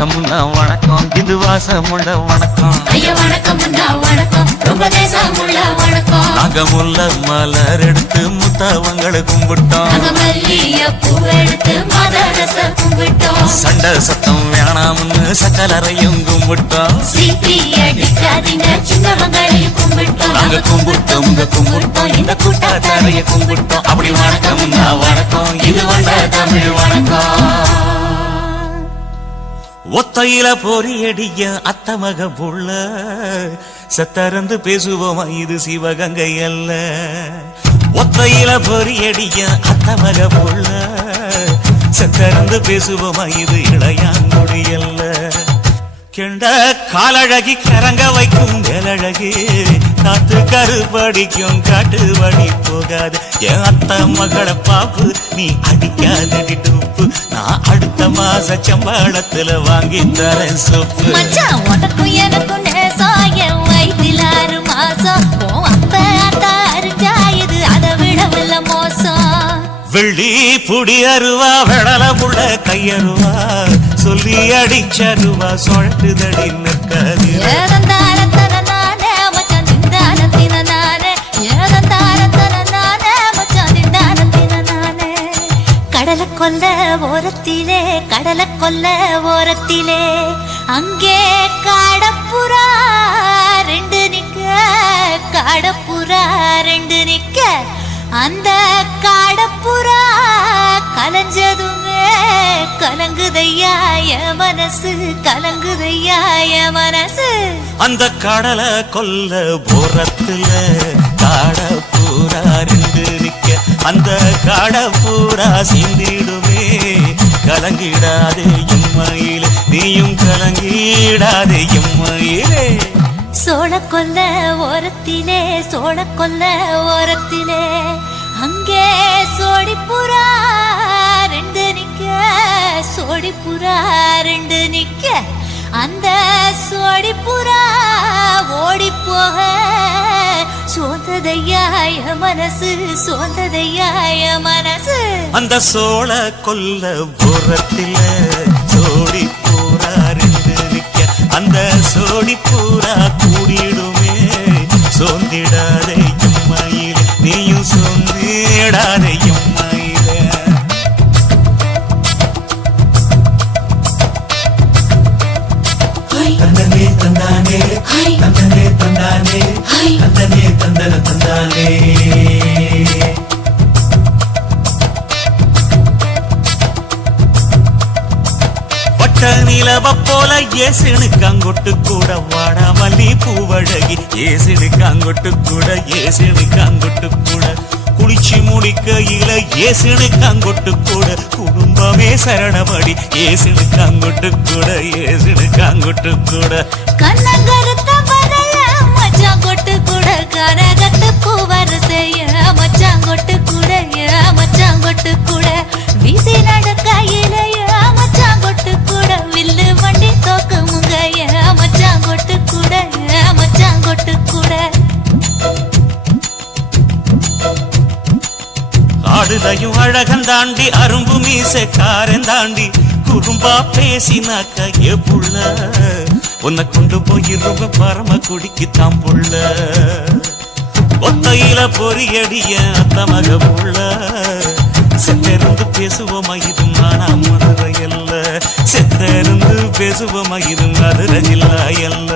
வணக்கம் வணக்கம் இது வாசமுள்ள வணக்கம். ஐயா வணக்கம் வணக்கம் ரொம்ப தேசமுள்ள வணக்கம். நாங்க முல்ல மலர் எடுத்து முத்தவங்களை கும்பிட்டோம். நாங்க மல்லிகைப்பூ எடுத்து மதரச கும்பிட்டோம். சண்டை சத்தம் வேணாம்னு சக்கலரையும் கும்பிட்டோம். சீட்டி அடிக்காதீங்க சின்னவங்களையும் கும்பிட்டோம். நாங்க கும்பிட்டோம் கும்பிட்டோம் இந்த கூட்டாத்தாரைய கும்பிட்டோம். அப்படி வணக்கம் வணக்கம் இது வந்த தமிழ் வணக்கம். ஒத்தையில பொறியடிய அத்தமக புள்ள சத்தரந்து பேசுவோமா இது சிவகங்கை அல்ல. ஒத்தையில பொறியடிய அத்தமக புள்ள சத்தரந்து பேசுவோமா இது இளையாங்குடி அல்ல. கெண்ட காலழகி கரங்க வைக்கும் வேலழகி காத்து கருப்படிக்கும் காட்டு வழி போகாது. என் அத்த மகளை பாப்பு நீ அடிக்காதடி டூப்பு. நான் அடுத்த மாச சம்பளத்துல வாங்கி தரேன் சொப்பு. மச்சான் உனக்கும் எனக்கும் நேசம் என் வயிற்றில் 6 மாசம். அத்தை அத்தா அரிஞ்சாயுது அதை விடவில்ல மோசம். வெள்ளி புடி அருவா வெடல புள்ள கையருவா சொல்லி அடிச்சருவா சொழட்டுதடி நிற்காது. கடலை கொல்ல ஓரத்திலே கடலை கொல்ல ஓரத்திலே அங்கே காடப்புறா 2 நிக்க காடப்புறா 2 நிக்க அந்த காடப்புறா கலஞ்சதுமே கலங்குதையா என் மனசு கலங்குதையா என் மனசு. அந்த கடலை கொல்ல போரத்துல காடப்பூரா 2 நிக்க அந்த காடப்பூரா சிந்திடுமே. கலங்கிடாதே எம்மையிலே நீயும் கலங்கிடாதே எம்மையிலே. சோழ கொல்ல ஓரத்திலே சோழ கொல்ல ஓரத்திலே அங்கே சோடிப்புறா 2 நிக்க சோடிப்புறா 2 நிக்க அந்த சோடிப்புறா ஓடி போக சோந்ததையாய மனசு சோந்ததையாய மனசு. அந்த சோழ கொல்ல புறத்தில சோடி பூரா 2 நிக்க அந்த சோடி பூரா கூடிடுமே. சோந்திடாதே எம்மையிலே நீயும் சோந்திடாதே எம்மையிலே. தந்தனே தந்தானே தந்தனே தந்தானே தந்தனே தந்தன தந்தானே. வட்ட நிலவ போல ஏசுனுக்கு அங்கொட்டு கூட வாடா மல்லி பூவழகி ஏசுனுக்கு அங்கொட்டு கூட ஏசுனுக்கு அங்கொட்டு கூட குளிச்சு முடிக்கையில ஏசுனுக்கு அங்கொட்டு கூட குடும்பமே சரணபடி ஏசுனுக்கு அங்கொட்டு கூட ஏசுனுக்கு அங்கொட்டு கூட. கண்ணங்கருத்த வரல மச்சாங்கொட்டு கூட கரகத்து பூவரசைய மச்சாங்கொட்டு கூட மச்சாங்கொட்டு கூட வீசி நடக்கையில மச்சாங்கொட்டு கூட வில்லு வண்டி தோக்கமுங்க மச்சாங்கொட்டு கூட மச்சாங்கொட்டு கூட. ஆடுதையும் அழகந்தாண்டி அரும்பு மீசக்காரன் தாண்டி குறும்பா பேசினாக்க ஏ புள்ள உன்னை கொண்டு போயிருவ பரம குடிக்கு தாம் புள்ள. ஒத்தையில பொறியடிய அத்தமக புள்ள செத்தருந்து பேசுவோமா இது மானா மதுரை அல்ல. செத்தருந்து பேசுவோமா இது மதுரை இல்ல.